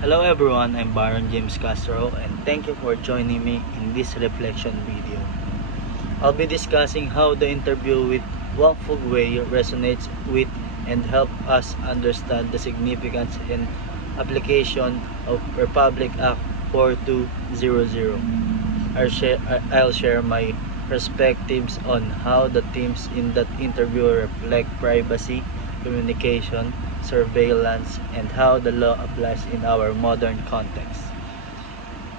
Hello everyone, I'm Baron James Castro and thank you for joining me in this reflection video. I'll be discussing how the interview with Wang Fugwei resonates with and help us understand the significance and application of Republic Act 4200. I'll share my perspectives on how the themes in that interview reflect privacy, communication, surveillance, and how the law applies in our modern context.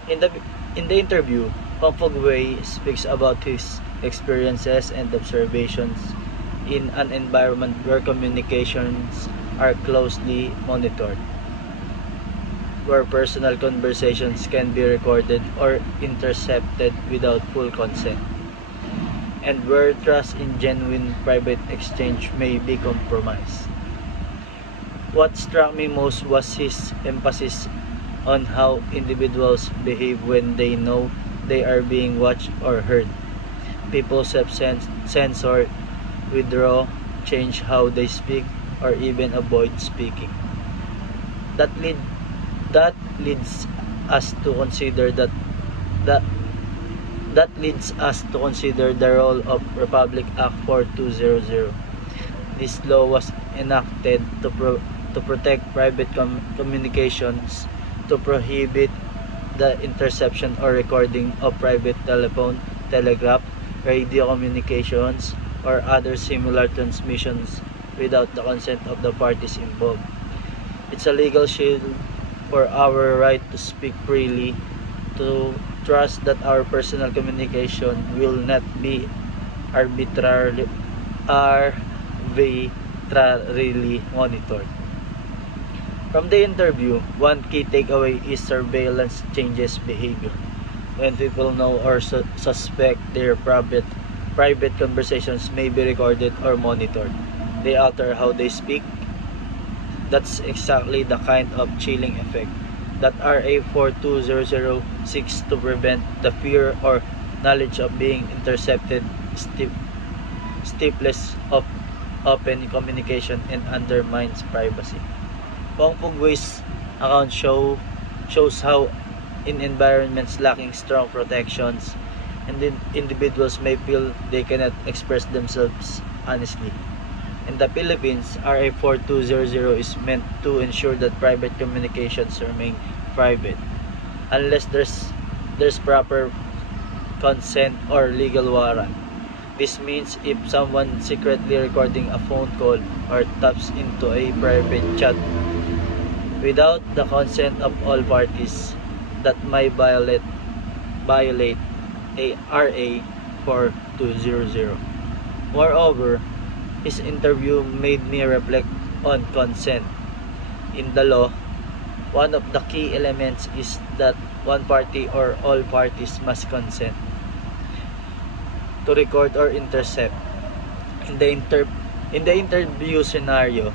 In the in the interview, Wang Fugwei speaks about his experiences and observations in an environment where communications are closely monitored, where personal conversations can be recorded or intercepted without full consent, and where trust in genuine private exchange may be compromised. What struck me most was his emphasis on how individuals behave when they know they are being watched or heard. People self-censor, withdraw, change how they speak, or even avoid speaking. That lead that leads us to consider that that leads us to consider the role of Republic Act 4200. This law was enacted to protect private communications, to prohibit the interception or recording of private telephone, telegraph, radio communications, or other similar transmissions without the consent of the parties involved. It's a legal shield for our right to speak freely, to trust that our personal communication will not be arbitrarily monitored. From the interview, one key takeaway is surveillance changes behavior. When people know or suspect their private conversations may be recorded or monitored, they alter how they speak. That's exactly the kind of chilling effect that RA 4200 seeks to prevent. The fear or knowledge of being intercepted stifles of open communication and undermines privacy. Wang Fugwei's account shows how in environments lacking strong protections, and individuals may feel they cannot express themselves honestly. In the Philippines, RA 4200 is meant to ensure that private communications remain private unless there's proper consent or legal warrant. This means if someone secretly recording a phone call or taps into a private chat without the consent of all parties, that might violate a RA 4200. Moreover, his interview made me reflect on consent. In the law, one of the key elements is that one party or all parties must consent to record or intercept. In the interview scenario,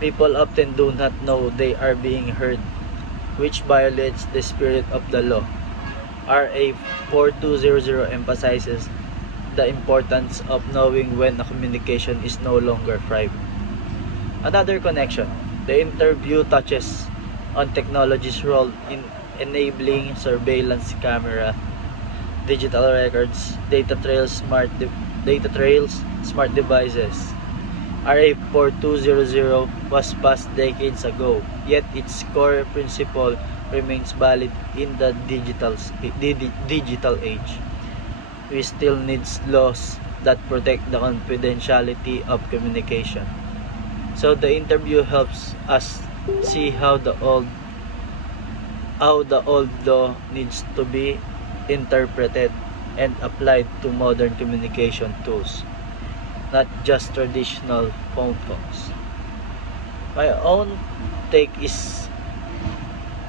people often do not know they are being heard, which violates the spirit of the law. RA 4200 emphasizes the importance of knowing when a communication is no longer private. Another connection, the interview touches on technology's role in enabling surveillance camera, digital records, data trails, smart devices. RA 4200 was passed decades ago, yet its core principle remains valid in the digital age. We still need laws that protect the confidentiality of communication. So the interview helps us see how the old law needs to be interpreted and applied to modern communication tools, not just traditional phone calls. My own take is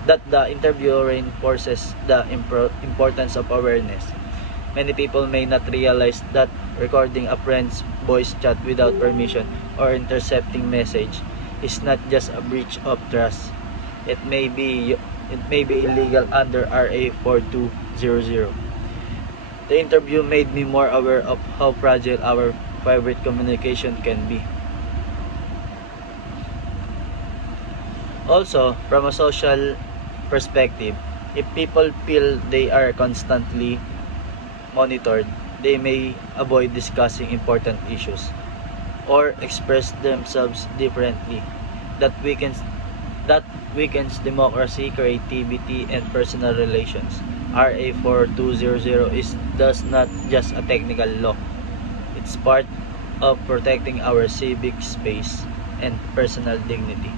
that the interview reinforces the importance of awareness. Many people may not realize that recording a friend's voice chat without permission or intercepting message is not just a breach of trust. It may be illegal under RA 4200. The interview made me more aware of how fragile our private communication can be. Also, from a social perspective, if people feel they are constantly monitored, they may avoid discussing important issues or express themselves differently. That weakens that weakens democracy, creativity, and personal relations. RA 4200 is thus not just a technical law. It's part of protecting our civic space and personal dignity.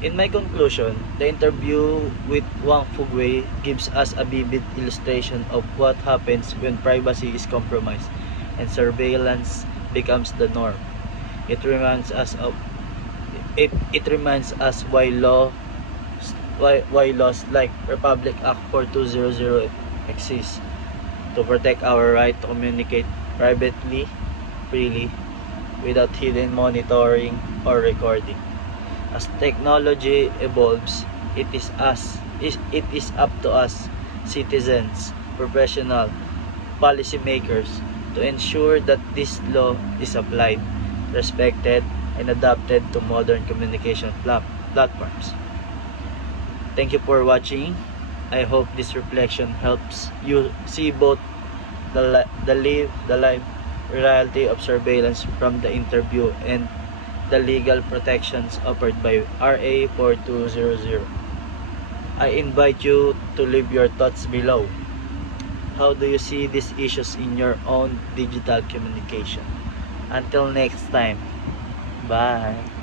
In my conclusion, the interview with Wang Fugwei gives us a vivid illustration of what happens when privacy is compromised and surveillance becomes the norm. It reminds us of it reminds us why laws like Republic Act 4200 exist to protect our right to communicate privately, freely, without hidden monitoring or recording. As technology evolves, it is up to us, citizens, professionals, policymakers, to ensure that this law is applied, respected, and adapted to modern communication platforms. Thank you for watching. I hope this reflection helps you see both the live reality of surveillance from the interview and the legal protections offered by RA 4200. I invite you to leave your thoughts below. How do you see these issues in your own digital communication? Until next time, bye.